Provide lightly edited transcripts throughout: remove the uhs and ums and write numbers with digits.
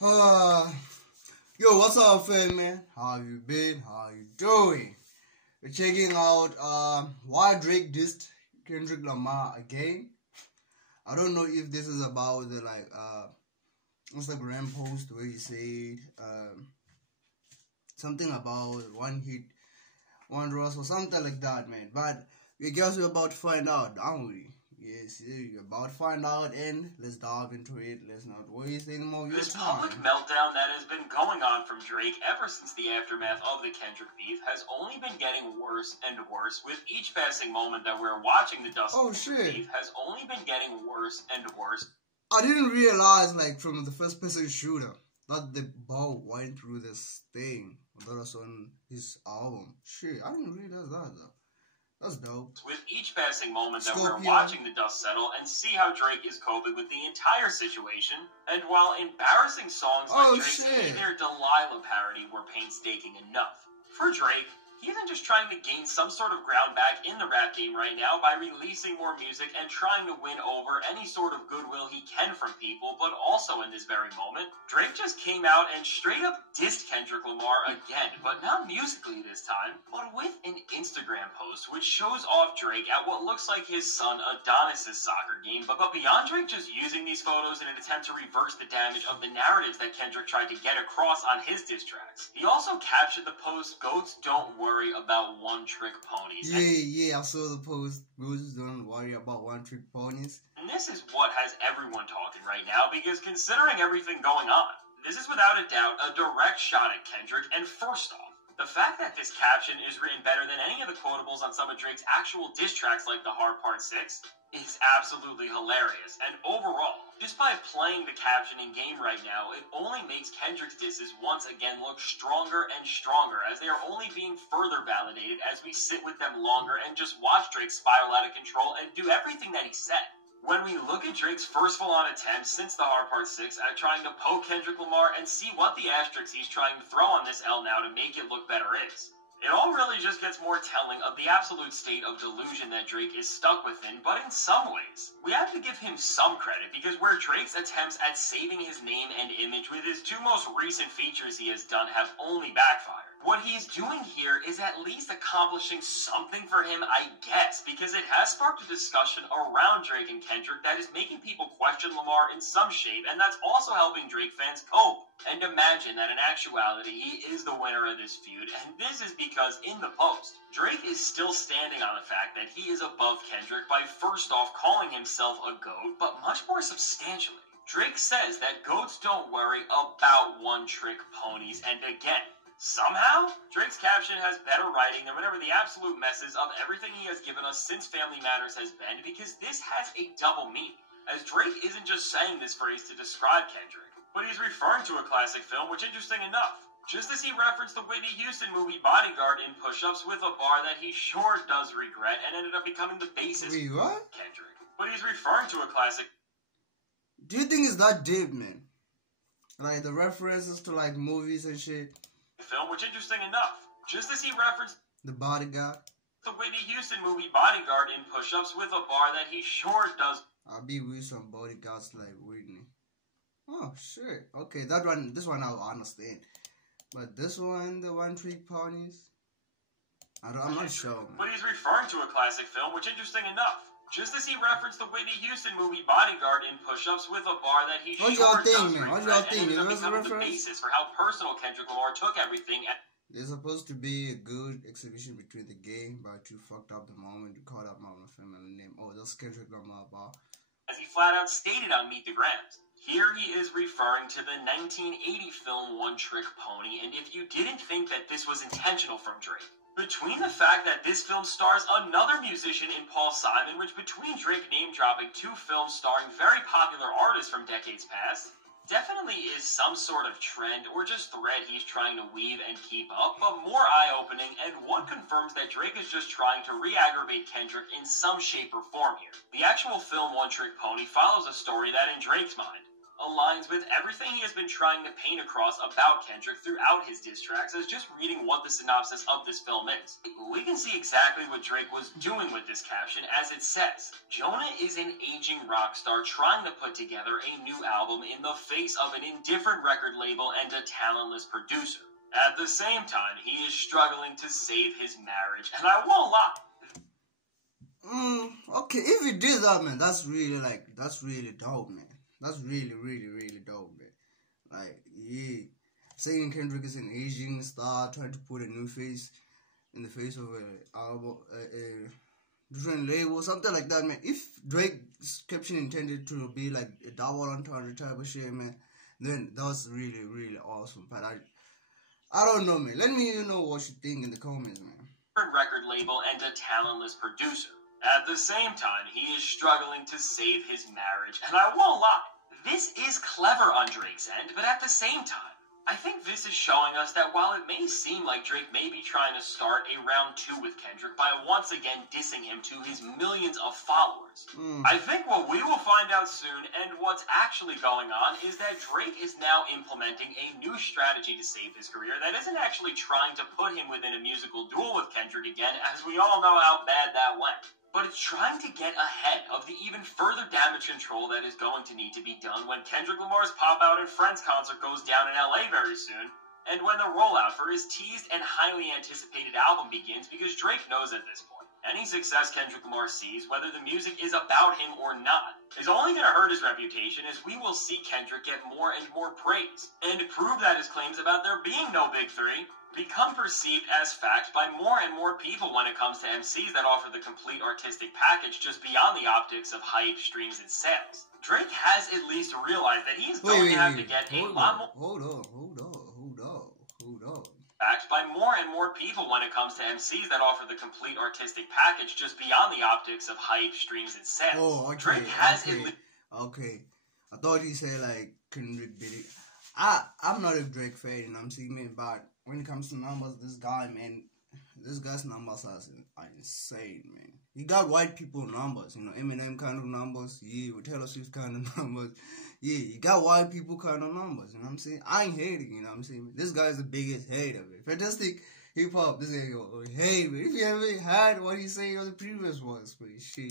Uh, Yo, what's up, fam, man? How have you been? How you doing? We're checking out why Drake dissed Kendrick Lamar again. I don't know if this is about the Instagram post where he said something about one hit wonders or something like that, man. But we guess we're about to find out, aren't we? Yes, you're about to find out, and let's dive into it. Let's not waste any more of your This time. public meltdown that has been going on from Drake ever since the aftermath of the Kendrick beef has only been getting worse and worse. With each passing moment that we're watching the dust beef has only been getting worse and worse. I didn't realize, like, from the first person shooter that the ball went through this thing that was on his album. Shit, I didn't realize that though. That's dope. With each passing moment that we're watching the dust settle and see how Drake is coping with the entire situation, and while embarrassing songs like Drake's Hey There Delilah parody were painstaking enough, for Drake, he isn't just trying to gain some sort of ground back in the rap game right now by releasing more music and trying to win over any sort of goodwill he can from people, but also in this very moment, Drake just came out and straight up dissed Kendrick Lamar again, but not musically this time, but with an Instagram post which shows off Drake at what looks like his son Adonis' soccer game, but beyond Drake just using these photos in an attempt to reverse the damage of the narratives that Kendrick tried to get across on his diss tracks. He also captioned the post, "Goats don't worry about one-trick ponies." Yeah, I saw the post. Goats don't worry about one-trick ponies. And this is what has everyone talking right now, because considering everything going on, this is without a doubt a direct shot at Kendrick. And first off, the fact that this caption is written better than any of the quotables on some of Drake's actual diss tracks like The Hard Part 6 is absolutely hilarious. And overall, just by playing the captioning game right now, it only makes Kendrick's disses once again look stronger and stronger, as they are only being further validated as we sit with them longer and just watch Drake spiral out of control and do everything that he said. When we look at Drake's first full-on attempt since The Hard Part 6 at trying to poke Kendrick Lamar and see what the asterisks he's trying to throw on this L now to make it look better is, it all really just gets more telling of the absolute state of delusion that Drake is stuck within, but in some ways, we have to give him some credit, because where Drake's attempts at saving his name and image with his two most recent features he has done have only backfired, what he's doing here is at least accomplishing something for him, I guess, because it has sparked a discussion around Drake and Kendrick that is making people question Lamar in some shape, and that's also helping Drake fans cope and imagine that in actuality he is the winner of this feud. And this is because in the post, Drake is still standing on the fact that he is above Kendrick by first off calling himself a goat, but much more substantially, Drake says that goats don't worry about one-trick ponies, and again, somehow, Drake's caption has better writing than whatever the absolute messes of everything he has given us since Family Matters has been, because this has a double meaning, as Drake isn't just saying this phrase to describe Kendrick, but he's referring to a classic film, which, interesting enough, just as he referenced the Whitney Houston movie Bodyguard in Push-Ups with a bar that he sure does regret and ended up becoming the basis for Kendrick. But he's referring to a classic. Do you think it's that deep, man? Like the references to like movies and shit? Film, which, interesting enough, just as he referenced the Bodyguard, the Whitney Houston movie Bodyguard in Push-Ups with a bar that he sure does. I'll be with some bodyguards like Whitney. Oh shit. Okay, this one I'll understand. But this one, the one-trick ponies, I'm not sure, man. But he's referring to a classic film, which, interesting enough, just as he referenced the Whitney Houston movie Bodyguard in Push-Ups with a bar that he sure does regret, and ended up becoming the basis for how personal Kendrick Lamar took everything. There's supposed to be a good exhibition between the game, but you fucked up the moment you caught up my family name. Oh, that's Kendrick Lamar bar. As he flat out stated on Meet the Grams. Here he is referring to the 1980 film One Trick Pony, and if you didn't think that this was intentional from Drake, between the fact that this film stars another musician in Paul Simon, which between Drake name-dropping two films starring very popular artists from decades past, definitely is some sort of trend or just thread he's trying to weave and keep up, but more eye-opening, and one confirms that Drake is just trying to re-aggravate Kendrick in some shape or form here. The actual film One Trick Pony follows a story that, in Drake's mind, aligns with everything he has been trying to paint across about Kendrick throughout his diss tracks, as just reading what the synopsis of this film is. We can see exactly what Drake was doing with this caption, as it says, Jonah is an aging rock star trying to put together a new album in the face of an indifferent record label and a talentless producer. At the same time, he is struggling to save his marriage, and I won't lie. Okay, if he did that, man, that's really dope, man. That's really dope, man. Like, yeah, saying Kendrick is an aging star trying to put a new face in the face of a different label, something like that, man. If Drake's caption intended to be like a double entendre type of shit, man, then that's really awesome. But I don't know, man. Let me know what you think in the comments, man. Record label and a talentless producer. At the same time, he is struggling to save his marriage, and I won't lie, this is clever on Drake's end, but at the same time, I think this is showing us that while it may seem like Drake may be trying to start a round 2 with Kendrick by once again dissing him to his millions of followers, I think what we will find out soon and what's actually going on is that Drake is now implementing a new strategy to save his career that isn't actually trying to put him within a musical duel with Kendrick again, as we all know how bad that went. But it's trying to get ahead of the even further damage control that is going to need to be done when Kendrick Lamar's Pop Out and Friends concert goes down in LA very soon, and when the rollout for his teased and highly anticipated album begins, because Drake knows at this point, any success Kendrick Lamar sees, whether the music is about him or not, is only going to hurt his reputation, as we will see Kendrick get more and more praise, and prove that his claims about there being no Big Three become perceived as fact by more and more people when it comes to MCs that offer the complete artistic package just beyond the optics of hype, streams, and sales. Drake has at least realized that he's going to have to get a lot more... Hold on. Fact by more and more people when it comes to MCs that offer the complete artistic package just beyond the optics of hype, streams, and sales. Oh, okay. Drake has okay. I thought he said like Kendrick did it. I'm not a Drake fan, you know what I'm saying, man, but when it comes to numbers, this guy's numbers are insane, man. He got white people numbers, you know, Eminem kind of numbers, yeah, with Taylor Swift kind of numbers, yeah, he got white people kind of numbers, you know what I'm saying? I ain't hating, you know what I'm saying? This guy's the biggest hater, man. Fantastic hip-hop, this guy go, hey, man, if you haven't heard what he's saying on the previous ones, but shit.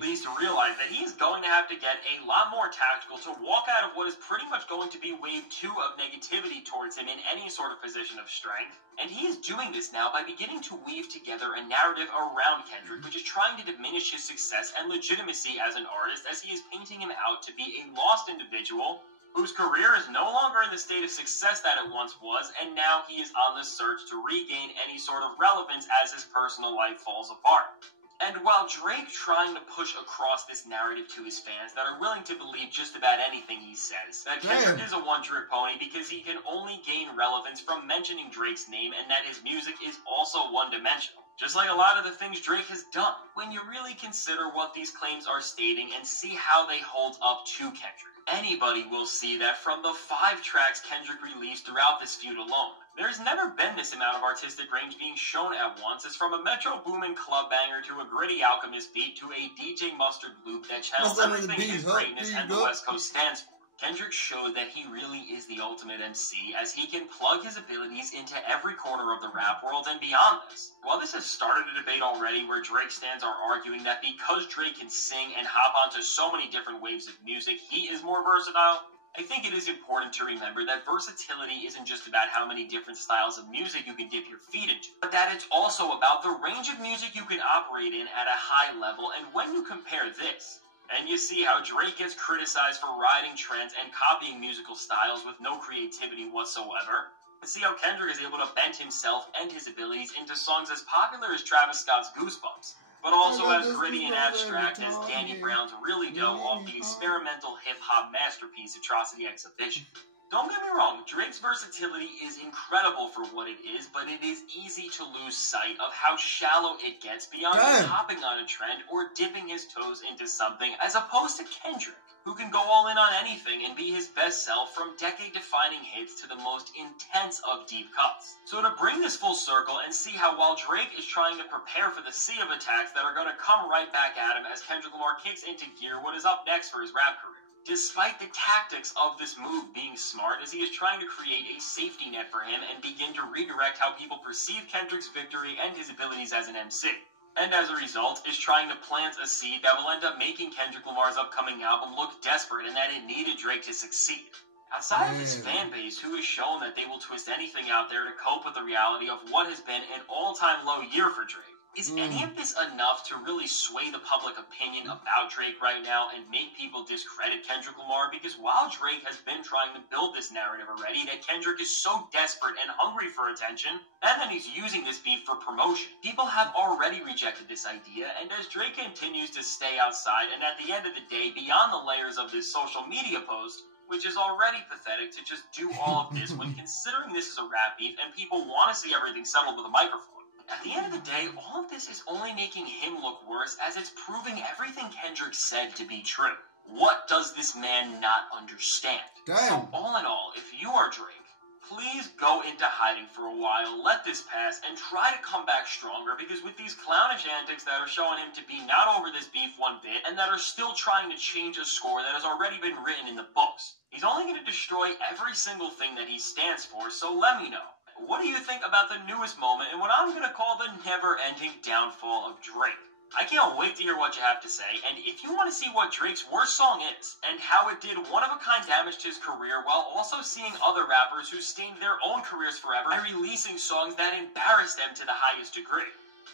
At least realize that he's going to have to get a lot more tactical to walk out of what is pretty much going to be wave 2 of negativity towards him in any sort of position of strength. And he is doing this now by beginning to weave together a narrative around Kendrick, which is trying to diminish his success and legitimacy as an artist, as he is painting him out to be a lost individual whose career is no longer in the state of success that it once was, and now he is on the search to regain any sort of relevance as his personal life falls apart. And while Drake trying to push across this narrative to his fans that are willing to believe just about anything he says, that Kendrick is a one-trick pony because he can only gain relevance from mentioning Drake's name, and that his music is also one-dimensional. Just like a lot of the things Drake has done, when you really consider what these claims are stating and see how they hold up to Kendrick. Anybody will see that from the 5 tracks Kendrick released throughout this feud alone, there's never been this amount of artistic range being shown at once, as from a Metro Boomin club banger to a gritty Alchemist beat to a DJ Mustard loop that channels everything his greatness and the West Coast stands for. Kendrick showed that he really is the ultimate MC, as he can plug his abilities into every corner of the rap world and beyond this. While this has started a debate already where Drake stands are arguing that because Drake can sing and hop onto so many different waves of music, he is more versatile, I think it is important to remember that versatility isn't just about how many different styles of music you can dip your feet into, but that it's also about the range of music you can operate in at a high level. And when you compare this, and you see how Drake gets criticized for riding trends and copying musical styles with no creativity whatsoever, and see how Kendrick is able to bend himself and his abilities into songs as popular as Travis Scott's Goosebumps, but also as gritty and abstract as Danny Brown's Really Dope off the experimental hip-hop masterpiece Atrocity Exhibition. Don't get me wrong, Drake's versatility is incredible for what it is, but it is easy to lose sight of how shallow it gets beyond just hopping on a trend or dipping his toes into something, as opposed to Kendrick, who can go all in on anything and be his best self, from decade-defining hits to the most intense of deep cuts. So to bring this full circle and see how while Drake is trying to prepare for the sea of attacks that are going to come right back at him as Kendrick Lamar kicks into gear what is up next for his rap career, Despite the tactics of this move being smart, as he is trying to create a safety net for him and begin to redirect how people perceive Kendrick's victory and his abilities as an MC. And as a result, is trying to plant a seed that will end up making Kendrick Lamar's upcoming album look desperate and that it needed Drake to succeed. Outside of his fan base, who has shown that they will twist anything out there to cope with the reality of what has been an all-time low year for Drake. Is any of this enough to really sway the public opinion about Drake right now and make people discredit Kendrick Lamar? Because while Drake has been trying to build this narrative already that Kendrick is so desperate and hungry for attention, and that he's using this beef for promotion, people have already rejected this idea, and as Drake continues to stay outside, and at the end of the day, beyond the layers of this social media post, which is already pathetic to just do all of this when considering this is a rap beef and people want to see everything settled with a microphone. At the end of the day, all of this is only making him look worse as it's proving everything Kendrick said to be true. What does this man not understand? Damn. So all in all, if you are Drake, please go into hiding for a while, let this pass, and try to come back stronger, because with these clownish antics that are showing him to be not over this beef one bit, and that are still trying to change a score that has already been written in the books, he's only going to destroy every single thing that he stands for, so let me know. What do you think about the newest moment and what I'm going to call the never-ending downfall of Drake? I can't wait to hear what you have to say, and if you want to see what Drake's worst song is, and how it did one-of-a-kind damage to his career while also seeing other rappers who stained their own careers forever by releasing songs that embarrassed them to the highest degree,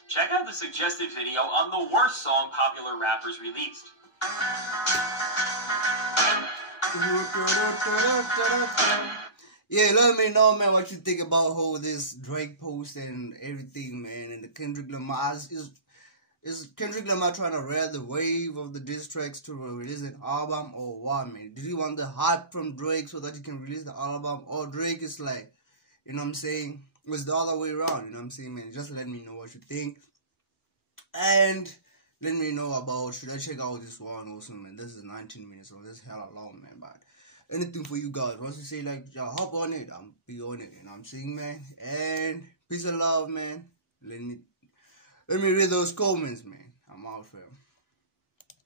check out the suggested video on the worst song popular rappers released. Yeah, let me know, man, what you think about whole this Drake post and everything, man, and the Kendrick Lamar. Is Kendrick Lamar trying to ride the wave of the diss tracks to release an album, or what, man? Did he want the hype from Drake so that he can release the album? Or Drake is like, you know what I'm saying, it was the other way around, you know what I'm saying, man? Just let me know what you think. And let me know about, should I check out this one also, man? This is 19 minutes, so this is hella long, man, but anything for you guys. Once you say, like, y'all hop on it, I'm be on it, you know what I'm saying, man? And peace and love, man. Let me read those comments, man. I'm out, fam.